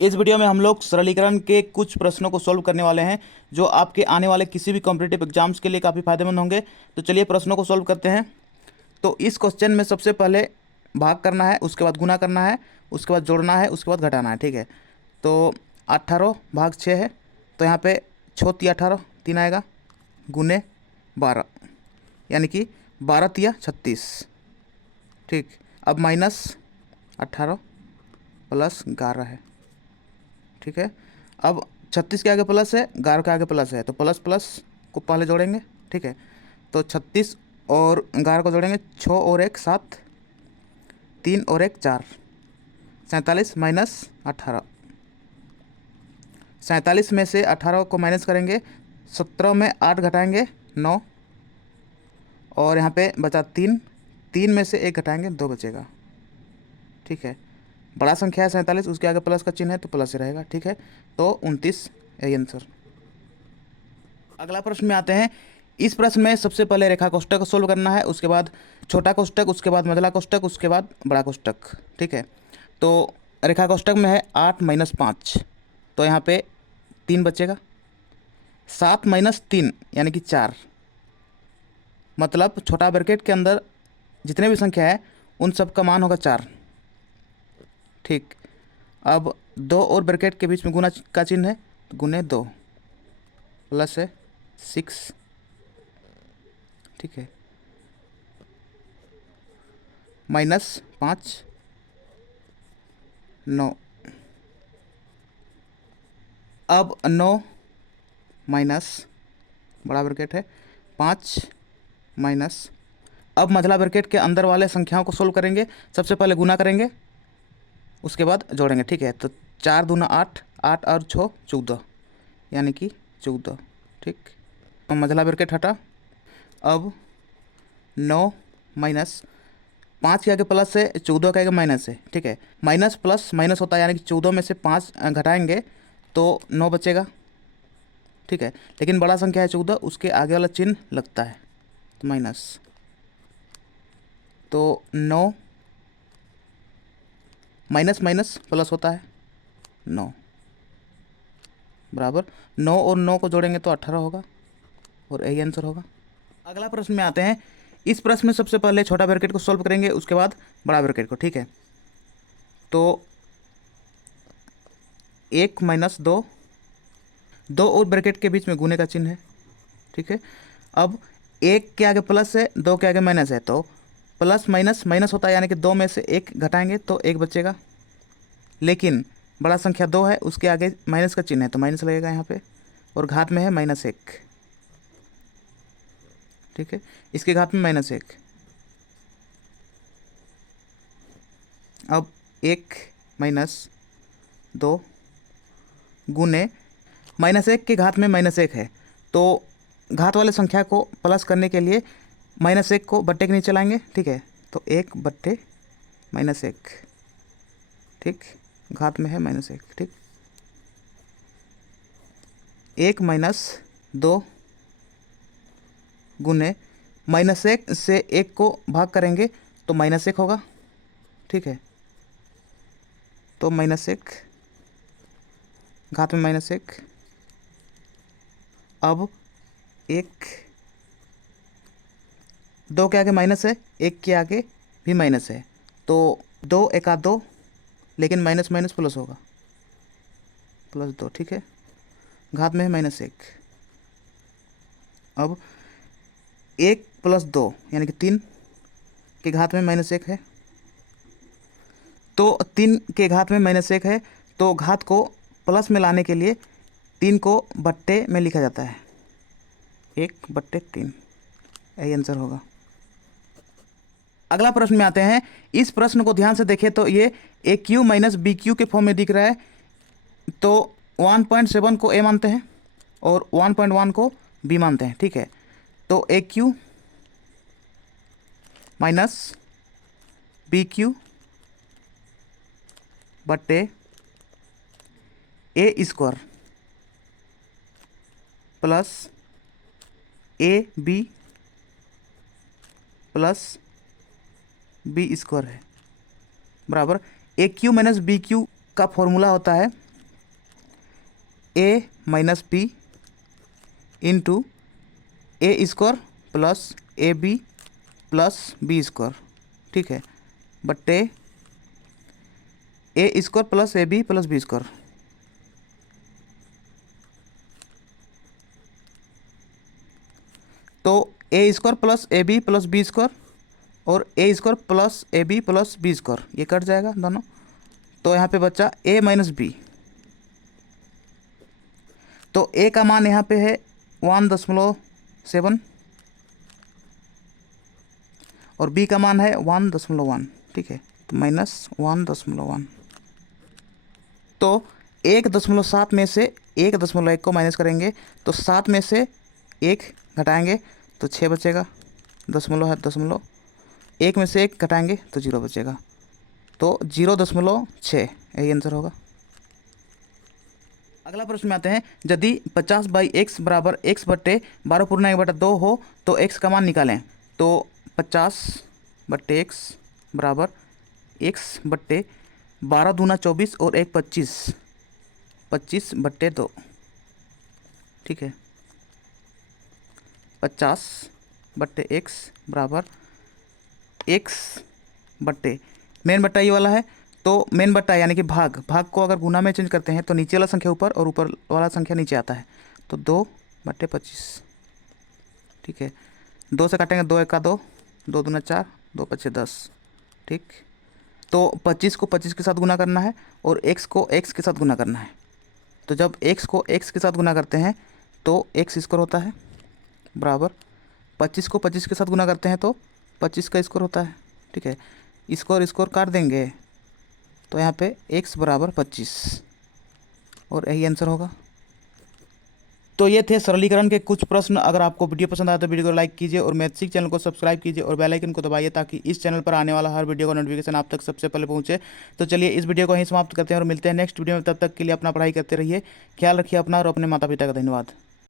इस वीडियो में हम लोग सरलीकरण के कुछ प्रश्नों को सॉल्व करने वाले हैं जो आपके आने वाले किसी भी कॉम्पिटिटिव एग्जाम्स के लिए काफ़ी फायदेमंद होंगे। तो चलिए प्रश्नों को सॉल्व करते हैं। तो इस क्वेश्चन में सबसे पहले भाग करना है, उसके बाद गुना करना है, उसके बाद जोड़ना है, उसके बाद घटाना है। ठीक है, तो 18 भाग 6 है, तो यहाँ पे 6 तिया 18 3 आएगा, गुने 12 यानी कि 12 तिया 36। ठीक, अब माइनस 18 प्लस 11 है। ठीक है, अब 36 के आगे प्लस है, 11 के आगे प्लस है, तो प्लस प्लस को पहले जोड़ेंगे। ठीक है, तो 36 और 11 को जोड़ेंगे, 6 और 1 7, 3 और 1 4, 47 माइनस 18। 47 में से 18 को माइनस करेंगे, 17 में 8 घटाएंगे 9, और यहाँ पे बचा 3, 3 में से 1 घटाएंगे 2 बचेगा। ठीक है, बड़ा संख्या है 47, उसके आगे प्लस का चिन्ह है तो प्लस ही रहेगा। ठीक है, तो 29 है आंसर। अगला प्रश्न में आते हैं। इस प्रश्न में सबसे पहले रेखा कोष्ठक को सोल्व करना है, उसके बाद छोटा कोष्ठक, उसके बाद मझला कोष्ठक, उसके बाद बड़ा कोष्ठक। ठीक है, तो रेखा कोष्ठक में है 8 माइनस 5, तो यहाँ पे 3 बचेगा। 7 माइनस 3 यानी कि 4, मतलब छोटा ब्रैकेट के अंदर जितने भी संख्या है उन सब का मान होगा 4। ठीक, अब 2 और ब्रैकेट के बीच में गुना का चिन्ह है, तो गुने 2 प्लस है 6। ठीक है, माइनस 5 9, अब 9 माइनस बड़ा ब्रैकेट है 5 माइनस, अब मझला ब्रैकेट के अंदर वाले संख्याओं को सोल्व करेंगे। सबसे पहले गुना करेंगे, उसके बाद जोड़ेंगे। ठीक है, तो 4 दूना 8, 8 और 6 14 यानी कि 14। ठीक, मझला ब्रैकेट हटा, अब 9 माइनस 5 के आगे प्लस है, 14 के आगे माइनस है। ठीक है, माइनस प्लस माइनस होता है, यानी कि 14 में से 5 घटाएंगे तो 9 बचेगा। ठीक है, लेकिन बड़ा संख्या है 14, उसके आगे वाला चिन्ह लगता है तो माइनस, तो 9 माइनस माइनस प्लस होता है 9 बराबर 9 और 9 को जोड़ेंगे तो 18 होगा और यही आंसर होगा। अगला प्रश्न में आते हैं। इस प्रश्न में सबसे पहले छोटा ब्रैकेट को सॉल्व करेंगे, उसके बाद बड़ा ब्रैकेट को। ठीक है, तो 1 माइनस 2, 2 और ब्रैकेट के बीच में गुने का चिन्ह है। ठीक है, अब 1 के आगे प्लस है, 2 के आगे माइनस है, तो प्लस माइनस माइनस होता है, यानी कि 2 में से 1 घटाएंगे तो 1 बचेगा। लेकिन बड़ा संख्या 2 है, उसके आगे माइनस का चिन्ह है तो माइनस लगेगा यहाँ पे, और घात में है -1। ठीक है, इसके घात में -1। अब 1 माइनस 2 गुने -1 के घात में -1 है, तो घात वाले संख्या को प्लस करने के लिए -1 को बट्टे के नीचे लाएंगे। ठीक है, तो 1 बट्टे -1। ठीक, घात में है -1। ठीक, 1 माइनस 2 गुने -1 से 1 को भाग करेंगे तो -1 होगा। ठीक है, तो -1 घात में -1। अब 1, 2 के आगे माइनस है, 1 के आगे भी माइनस है, तो 2 एका 2, लेकिन माइनस माइनस प्लस होगा, +2। ठीक है, घात में है -1। अब 1 प्लस 2 यानी कि 3 के घात में -1 है, तो 3 के घात में -1 है, तो घात को प्लस में लाने के लिए 3 को बट्टे में लिखा जाता है, 1/3। यही आंसर होगा। अगला प्रश्न में आते हैं। इस प्रश्न को ध्यान से देखें तो ये ए क्यू माइनस बी क्यू के फॉर्म में दिख रहा है, तो 1.7 को ए मानते हैं और 1.1 को बी मानते हैं। ठीक है, तो A Q minus B Q बट्टे A square plus A B plus B square है, बराबर A Q minus B Q का फॉर्मूला होता है A minus B into A square plus A B plus B square, ठीक है, बट्टे A square plus A B plus B square. तो A square plus A B plus B square और A square plus A B plus B square ये cut जाएगा दोनों। तो यहाँ पे बचा ए माइनस बी। तो ए का मान यहाँ पे है 1.7 और बी का मान है 1.1, ठीक है, तो -1.1। तो 1.7 में से 1.1 को माइनस करेंगे तो 7 में से 1 घटाएंगे तो 6 बचेगा, दशमलव है दशमलव, 1 में से 1 घटाएंगे तो 0 बचेगा, तो 0.6 यही आंसर होगा। अगला प्रश्न में आते हैं, यदि 50/x बराबर x बट्टे 12 हो तो x का मान निकालें। तो 50/x बराबर x बट्टे 12 दूना 24 और 1 25, 25/2, ठीक है, 50/x बराबर x बट्टे मेन बट्टा ये वाला है, तो मेन बट्टा यानी कि भाग को अगर गुना में चेंज करते हैं तो नीचे वाला संख्या ऊपर और ऊपर वाला संख्या नीचे आता है, तो 2/25, ठीक है, 2 से काटेंगे 2 1 2, 2 दूना 4, 2 5 10, ठीक। तो 25 को 25 के साथ गुना करना है और x को x के साथ गुना करना है। तो जब x को x के साथ गुना करते हैं तो x स्क्वायर होता है बराबर 25 को 25 के साथ गुना करते हैं तो 25 का स्क्वायर होता है, ठीक है, स्क्वायर काट देंगे तो यहाँ पे x बराबर 25 और यही आंसर होगा। तो ये थे सरलीकरण के कुछ प्रश्न। अगर आपको वीडियो पसंद आया तो वीडियो को लाइक कीजिए और मैथ्सिक चैनल को सब्सक्राइब कीजिए और बेल आइकन को दबाइए ताकि इस चैनल पर आने वाला हर वीडियो का नोटिफिकेशन आप तक सबसे पहले पहुंचे। तो चलिए इस वीडियो को यहीं समाप्त करते हैं और मिलते हैं नेक्स्ट वीडियो में। तब तक के लिए अपना पढ़ाई करते रहिए, ख्याल रखिए अपना और अपने माता पिता का। धन्यवाद।